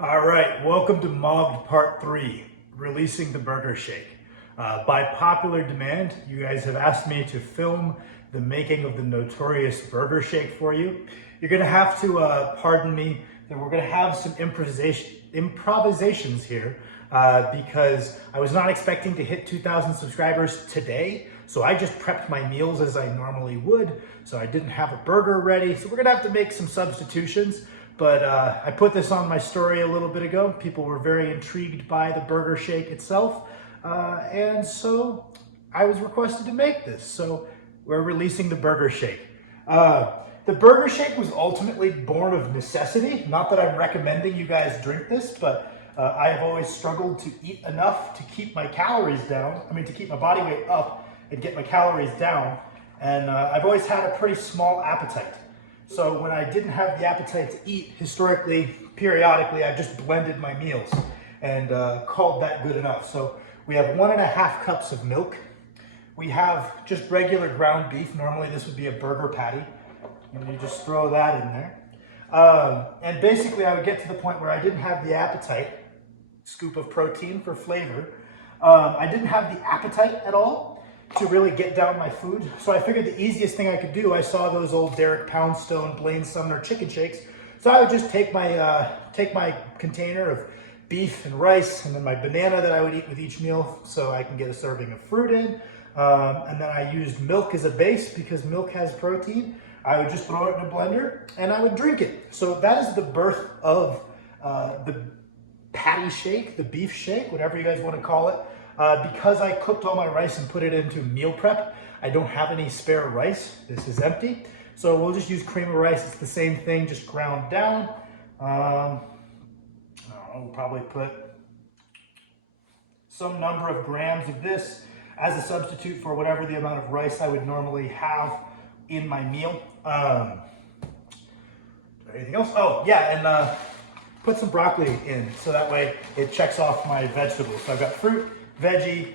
All right, welcome to Mogged Part 3, Releasing the Burger Shake. By popular demand, you guys have asked me to film the making of the notorious burger shake for you. You're gonna have to pardon me, that we're gonna have some improvisations here because I was not expecting to hit 2,000 subscribers today. So I just prepped my meals as I normally would. So I didn't have a burger ready. So we're gonna have to make some substitutions. But I put this on my story a little bit ago. People were very intrigued by the burger shake itself. And so I was requested to make this. So we're releasing the burger shake. The burger shake was ultimately born of necessity. Not that I'm recommending you guys drink this, but I have always struggled to eat enough to keep my calories down. To keep my body weight up and get my calories down. And I've always had a pretty small appetite. So when I didn't have the appetite to eat, historically, periodically, I just blended my meals and called that good enough. So we have 1.5 cups of milk. We have just regular ground beef. Normally this would be a burger patty. And you just throw that in there. And basically I would get to the point where I didn't have the appetite, scoop of protein for flavor. I didn't have the appetite at all to really get down my food. So I figured the easiest thing I could do, I saw those old Derek Poundstone, Blaine Sumner chicken shakes. So I would just take my container of beef and rice and then my banana that I would eat with each meal so I can get a serving of fruit in. And then I used milk as a base because milk has protein. I would just throw it in a blender and I would drink it. So that is the birth of the patty shake, the beef shake, whatever you guys want to call it. Because I cooked all my rice and put it into meal prep, I don't have any spare rice. This is empty. So we'll just use cream of rice. It's the same thing, just ground down. I don't know, we'll probably put some number of grams of this as a substitute for whatever the amount of rice I would normally have in my meal. Anything else? Oh, yeah, and put some broccoli in so that way it checks off my vegetables. So I've got fruit, veggie,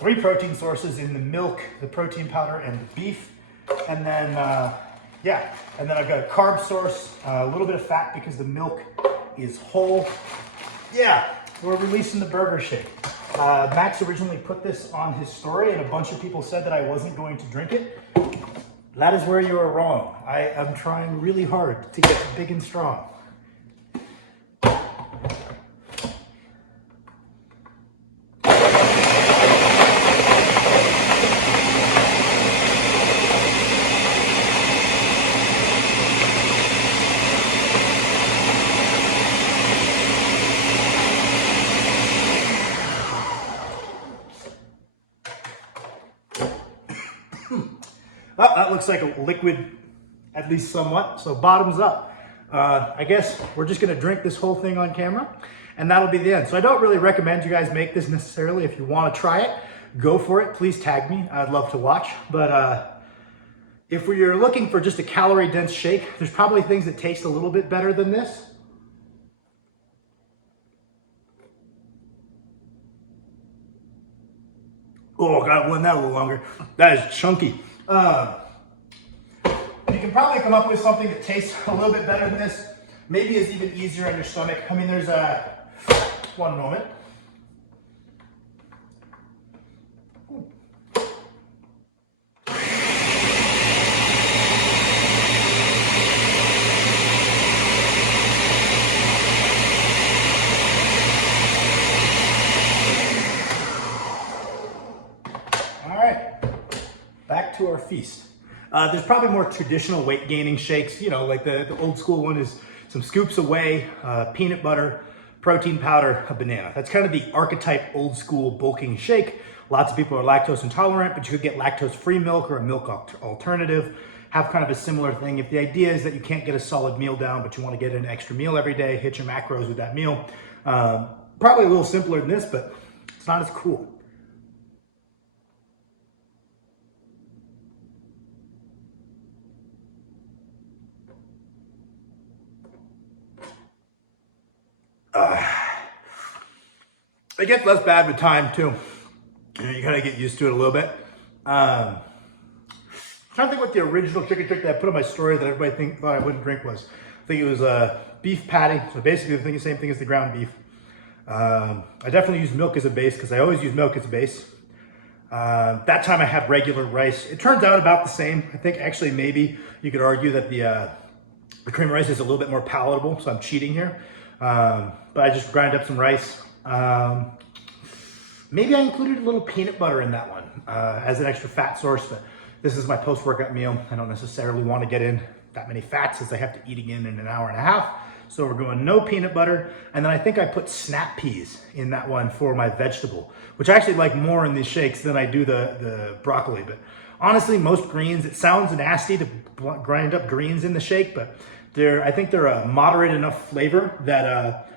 3 protein sources in the milk, the protein powder, and the beef. And then, and then I've got a carb source, a little bit of fat because the milk is whole. Yeah, we're releasing the burger shake. Max originally put this on his story and a bunch of people said that I wasn't going to drink it. That is where you are wrong. I am trying really hard to get big and strong. Oh, that looks like a liquid, at least somewhat, so bottoms up. I guess we're just gonna drink this whole thing on camera, and that'll be the end. So I don't really recommend you guys make this necessarily. If you wanna try it, go for it. Please tag me, I'd love to watch. But if you're looking for just a calorie-dense shake, there's probably things that taste a little bit better than this. Oh, gotta blend that a little longer. That is chunky. You can probably come up with something that tastes a little bit better than this. Maybe is even easier on your stomach. There's one moment. All right, back to our feast. There's probably more traditional weight gaining shakes, like the old school one is some scoops of whey, peanut butter, protein powder, a banana. That's kind of the archetype old school bulking shake. Lots of people are lactose intolerant, but you could get lactose-free milk or a milk alternative, have kind of a similar thing. If the idea is that you can't get a solid meal down, but you want to get an extra meal every day, hit your macros with that meal. Probably a little simpler than this, but it's not as cool. It gets less bad with time too. You gotta get used to it a little bit. I'm trying to think what the original chicken trick that I put on my story that everybody thought I wouldn't drink was. think it was a beef patty. So basically the same thing as the ground beef. I definitely use milk as a base because I always use milk as a base. That time I had regular rice. It turns out about the same. I think actually maybe you could argue that the cream of rice is a little bit more palatable, so I'm cheating here. But I just grind up some rice. Maybe I included a little peanut butter in that one as an extra fat source, but this is my post-workout meal. I don't necessarily want to get in that many fats as I have to eat again in an hour and a half. So we're going no peanut butter. And then I think I put snap peas in that one for my vegetable, which I actually like more in these shakes than I do the broccoli. But honestly, most greens, it sounds nasty to grind up greens in the shake, but I think they're a moderate enough flavor that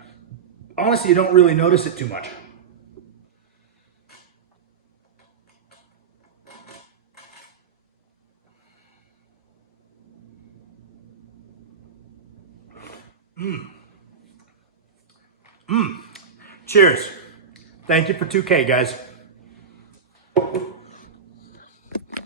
honestly, you don't really notice it too much. Cheers. Thank you for 2K, guys.